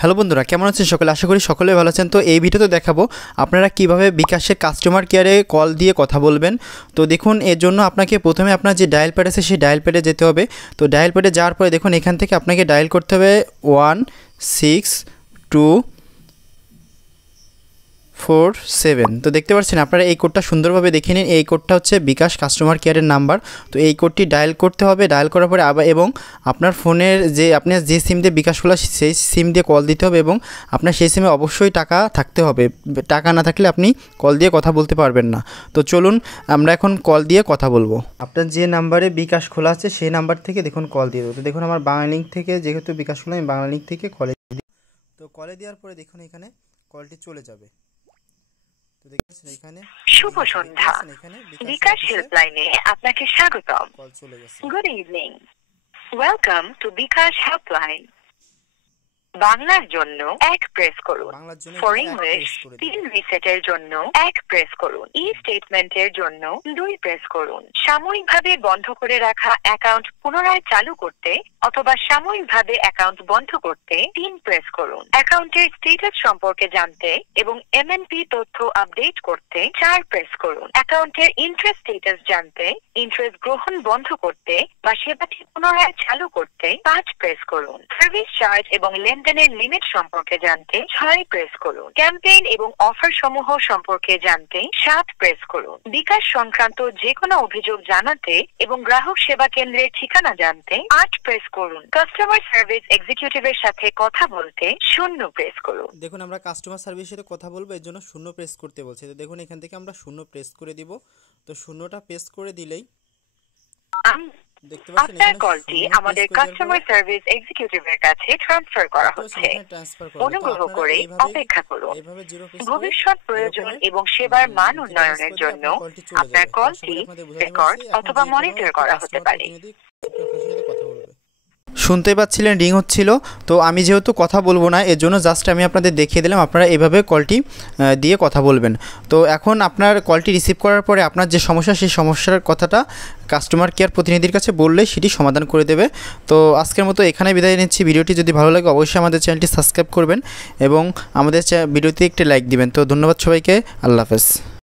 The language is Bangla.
হ্যালো বন্ধুরা, কেমন আছেন সকলে? আশা করি সকলে ভালো আছেন। তো এই ভিডিওতে দেখাবো আপনারা কিভাবে বিকাশের কাস্টমার কেয়ারে কল দিয়ে কথা বলবেন। তো দেখুন, এর জন্য আপনাকে প্রথমে আপনার যে ডায়াল প্যাড আছে সেই ডায়াল প্যাডে যেতে হবে। তো ডায়াল প্যাডে যাওয়ার পরে দেখুন এখান থেকে আপনাকে ডায়াল করতে হবে 16247। তো দেখতে পাচ্ছেন আপনারা এই কোডটা সুন্দরভাবে দেখে নিন। এই কোডটা হচ্ছে বিকাশ কাস্টমার কেয়ারের নাম্বার। তো এই কোডটি ডায়াল করতে হবে। ডায়াল করার পরে আবার এবং আপনার ফোনের যে আপনার যে সিম দিয়ে বিকাশ খোলা সেই সিম দিয়ে কল দিতে হবে এবং আপনার সেই সিমে অবশ্যই টাকা থাকতে হবে। টাকা না থাকলে আপনি কল দিয়ে কথা বলতে পারবেন না। তো চলুন আমরা এখন কল দিয়ে কথা বলবো। আপনার যে নাম্বারে বিকাশ খোলা আছে সেই নাম্বার থেকে দেখুন কল দিয়ে দেবো। তো দেখুন আমার বাংলা লিঙ্ক থেকে যেহেতু বিকাশ খোলা, আমি বাংলা লিঙ্ক থেকে কলে দিই। তো কলে দেওয়ার পরে দেখুন এখানে কলটি চলে যাবে। শুভ সন্ধ্যা, বিকাশ হেল্পলাইনে আপনাকে স্বাগতম। Good evening, welcome to bKash helpline. বাংলার জন্য 1 প্রেস করুন, ফর ইংলিশ 3 রিসেটের জন্য 1 প্রেস করুন, ই স্টেটমেন্টের জন্য 2 প্রেস করুন। সাময়িকভাবে বন্ধ করে রাখা অ্যাকাউন্ট পুনরায় চালু করতে অথবা সাময়িকভাবে অ্যাকাউন্ট বন্ধ করতে 3 প্রেস করুন। অ্যাকাউন্টের স্ট্যাটাস সম্পর্কে জানতে এবং এমএনপি তথ্য আপডেট করতে 4 প্রেস করুন। অ্যাকাউন্টের ইন্টারেস্ট স্ট্যাটাস জানতে, ইন্টারেস্ট গ্রহণ বন্ধ করতে বা সেবাটি পুনরায় চালু করতে 5 প্রেস করুন। সার্ভিস চার্জ এবং লেনদেনের লিমিট সম্পর্কে জানতে 6 প্রেস করুন। ক্যাম্পেইন এবং অফার সমূহ সম্পর্কে জানতে 7 প্রেস করুন। বিকাশ সংক্রান্ত যে কোনো অভিযোগ জানাতে এবং গ্রাহক সেবা কেন্দ্রের ঠিকানা জানতে 8 প্রেস করুন। কাস্টমার সার্ভিস এক্সিকিউটিভের সাথে কথা বলতে 0 প্রেস করুন। দেখুন আমরা কাস্টমার সার্ভিসের সাথে কথা বলবো, এর জন্য 0 প্রেস করতে বলছে। তো দেখুন এখান থেকে আমরা 0 প্রেস করে দিব। তো 0টা প্রেস করে দিলেই আপনার কলটি আমাদের কাস্টমার সার্ভিস এক্সিকিউটিভের কাছে ট্রান্সফার করা হচ্ছে। অনুগ্রহ করে অপেক্ষা করুন। ভবিষ্যৎ প্রয়োজন এবং সেবার মান উন্নয়নের জন্য আপনার কলটি রেকর্ড অথবা মনিটর করা হতে পারে। শুনতে পাচ্ছিলেন রিং হচ্ছিল। তো আমি যেহেতু কথা বলবো না, এর জন্য জাস্ট আমি আপনাদের দেখিয়ে দিলাম আপনারা এভাবে কলটি দিয়ে কথা বলবেন। তো এখন আপনার কলটি রিসিভ করার পরে আপনার যে সমস্যা সেই সমস্যার কথাটা কাস্টমার কেয়ার প্রতিনিধির কাছে বললে সেটি সমাধান করে দেবে। তো আজকের মতো এখানে বিদায় নিচ্ছি। ভিডিওটি যদি ভালো লাগে অবশ্যই আমাদের চ্যানেলটি সাবস্ক্রাইব করবেন এবং আমাদের ভিডিওতে একটি লাইক দিবেন। তো ধন্যবাদ সবাইকে, আল্লাহ হাফেজ।